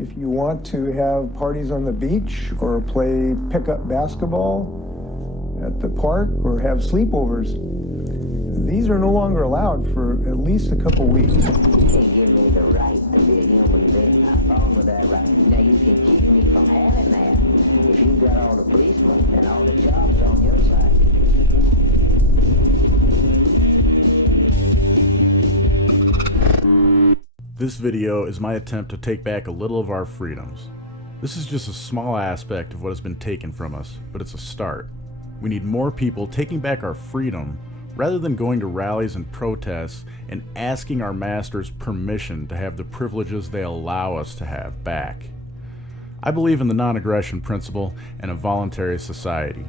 If you want to have parties on the beach or play pickup basketball at the park or have sleepovers, these are no longer allowed for at least a couple weeks. You can't give me the right to be a human being. I'm on with that right. Now you can keep me from having that if you've got all the policemen and all the jobs on your side. This video is my attempt to take back a little of our freedoms. This is just a small aspect of what has been taken from us, but it's a start. We need more people taking back our freedom rather than going to rallies and protests and asking our masters permission to have the privileges they allow us to have back. I believe in the non-aggression principle and a voluntary society.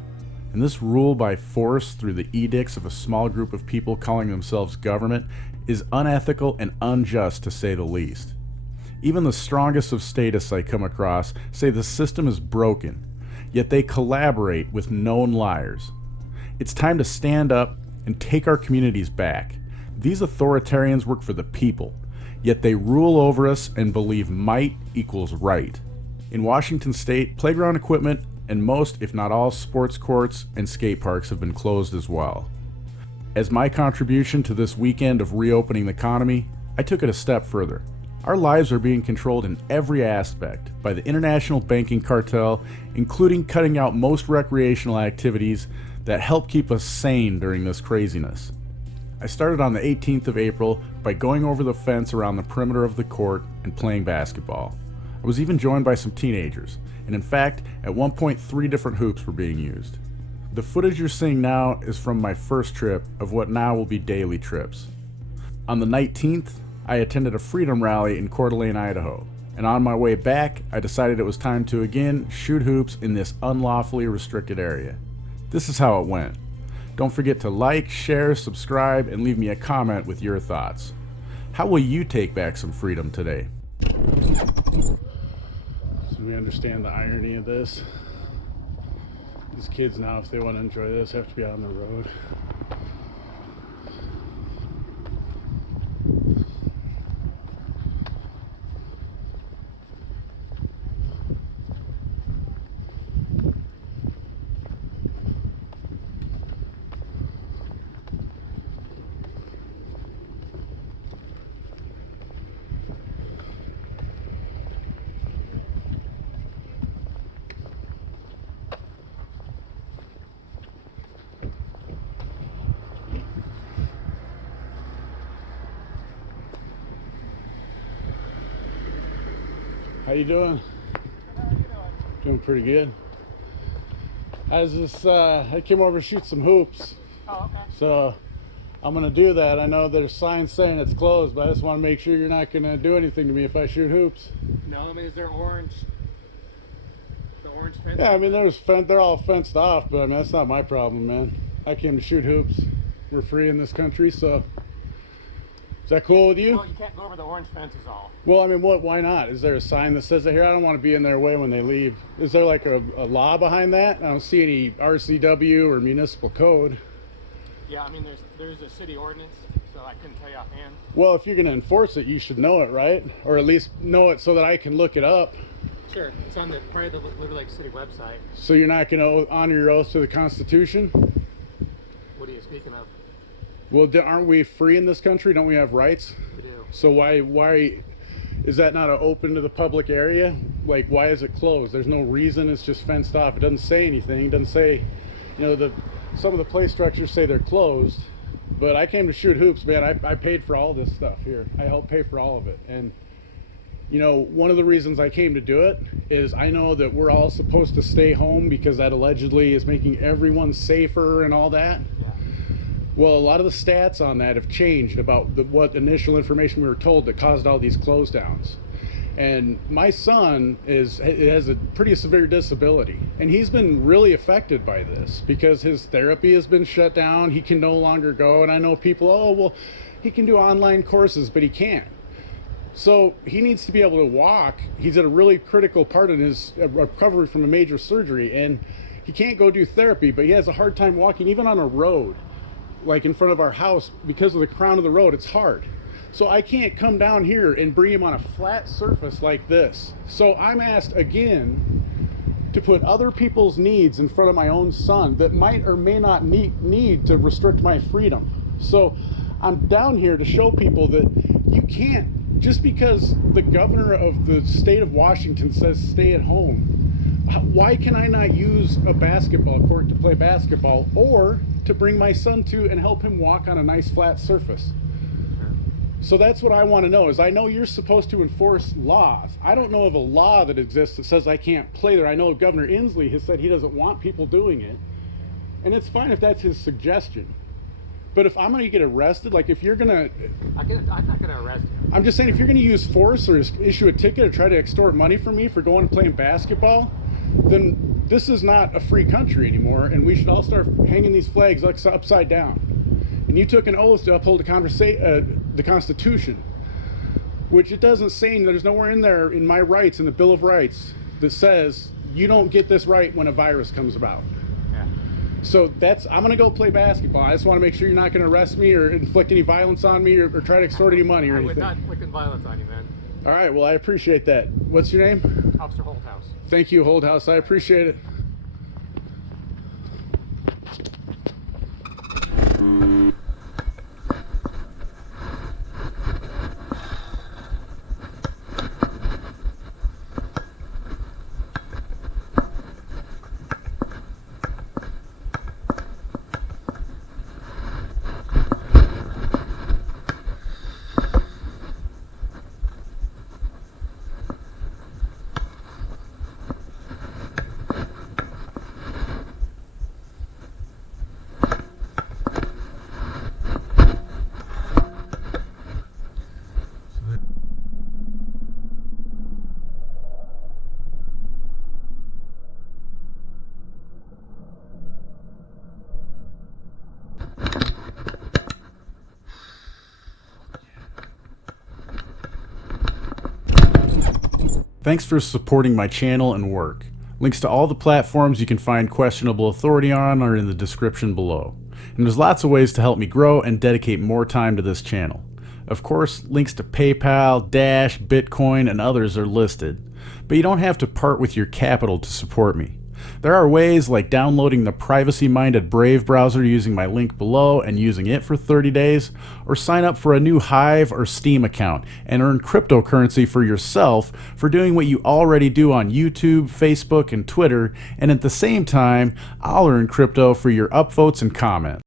And this rule by force through the edicts of a small group of people calling themselves government is unethical and unjust, to say the least. Even the strongest of statists I come across say the system is broken, yet they collaborate with known liars. It's time to stand up and take our communities back. These authoritarians work for the people, yet they rule over us and believe might equals right. In Washington State, playground equipment and most, if not all, sports courts and skate parks have been closed as well. As my contribution to this weekend of reopening the economy, I took it a step further. Our lives are being controlled in every aspect by the international banking cartel, including cutting out most recreational activities that help keep us sane during this craziness. I started on the 18th of April by going over the fence around the perimeter of the court and playing basketball. I was even joined by some teenagers, and in fact, at one point 3 different hoops were being used. The footage you're seeing now is from my first trip of what now will be daily trips. On the 19th, I attended a freedom rally in Coeur d'Alene, Idaho, and on my way back, I decided it was time to again shoot hoops in this unlawfully restricted area. This is how it went. Don't forget to like, share, subscribe, and leave me a comment with your thoughts. How will you take back some freedom today? So we understand the irony of this. These kids now, if they want to enjoy this, have to be out on the road. How you doing? How are you doing? Doing pretty good. I came over to shoot some hoops. Oh, okay. So I'm gonna do that. I know there's signs saying it's closed, but I just want to make sure you're not gonna do anything to me if I shoot hoops. No, I mean, is there orange? The orange fence? Yeah, I mean they're all fenced off, but I mean that's not my problem, man. I came to shoot hoops. We're free in this country, so is that cool with you? Well, you can't go over the orange fence is all. Well, I mean, why not? Is there a sign that says it here? I don't want to be in their way when they leave. Is there like a law behind that? I don't see any RCW or municipal code. Yeah, I mean, there's a city ordinance, so I couldn't tell you offhand. Well, if you're going to enforce it, you should know it, right? Or at least know it so that I can look it up. Sure, it's on probably the Liver Lake City website. So you're not going to honor your oath to the Constitution? What are you speaking of? Well, aren't we free in this country? Don't we have rights? We do. So why is that not open to the public area? Like, why is it closed? There's no reason. It's just fenced off. It doesn't say anything. It doesn't say, you know, some of the play structures say they're closed, but I came to shoot hoops, man. I paid for all this stuff here. I helped pay for all of it. And, you know, one of the reasons I came to do it is I know that we're all supposed to stay home because that allegedly is making everyone safer and all that. Yeah. Well, a lot of the stats on that have changed about what initial information we were told that caused all these close downs. And my son has a pretty severe disability, and he's been really affected by this because his therapy has been shut down. He can no longer go, and I know people, oh, well, he can do online courses, but he can't. So he needs to be able to walk. He's at a really critical part in his recovery from a major surgery, and he can't go do therapy, but he has a hard time walking even on a road. Like in front of our house, because of the crown of the road, it's hard. So I can't come down here and bring him on a flat surface like this. So I'm asked again to put other people's needs in front of my own son that might or may not need to restrict my freedom. So I'm down here to show people that you can't, just because the governor of the state of Washington says stay at home, why can I not use a basketball court to play basketball, or to bring my son to and help him walk on a nice flat surface? So that's what I want to know. Is I know you're supposed to enforce laws. I don't know of a law that exists that says I can't play there. I know Governor Inslee has said he doesn't want people doing it, and it's fine if that's his suggestion. But if I'm going to get arrested, like if you're going to, I'm not going to arrest you. I'm just saying, if you're going to use force or issue a ticket or try to extort money from me for going and playing basketball, then this is not a free country anymore, and we should all start hanging these flags like upside down. And you took an oath to uphold the Constitution, which it doesn't say. There's nowhere in there in my rights, in the Bill of Rights, that says you don't get this right when a virus comes about. Yeah. So I'm going to go play basketball. I just want to make sure you're not going to arrest me or inflict any violence on me or try to extort any money or I anything. would not inflict violence on you, man. All right, well, I appreciate that. What's your name? Officer Holthouse. Thank you, Holdhouse. I appreciate it. Thanks for supporting my channel and work. Links to all the platforms you can find Questionable Authority on are in the description below. And there's lots of ways to help me grow and dedicate more time to this channel. Of course, links to PayPal, Dash, Bitcoin, and others are listed. But you don't have to part with your capital to support me. There are ways like downloading the privacy-minded Brave browser using my link below and using it for 30 days, or sign up for a new Hive or Steam account and earn cryptocurrency for yourself for doing what you already do on YouTube, Facebook, and Twitter, and at the same time, I'll earn crypto for your upvotes and comments.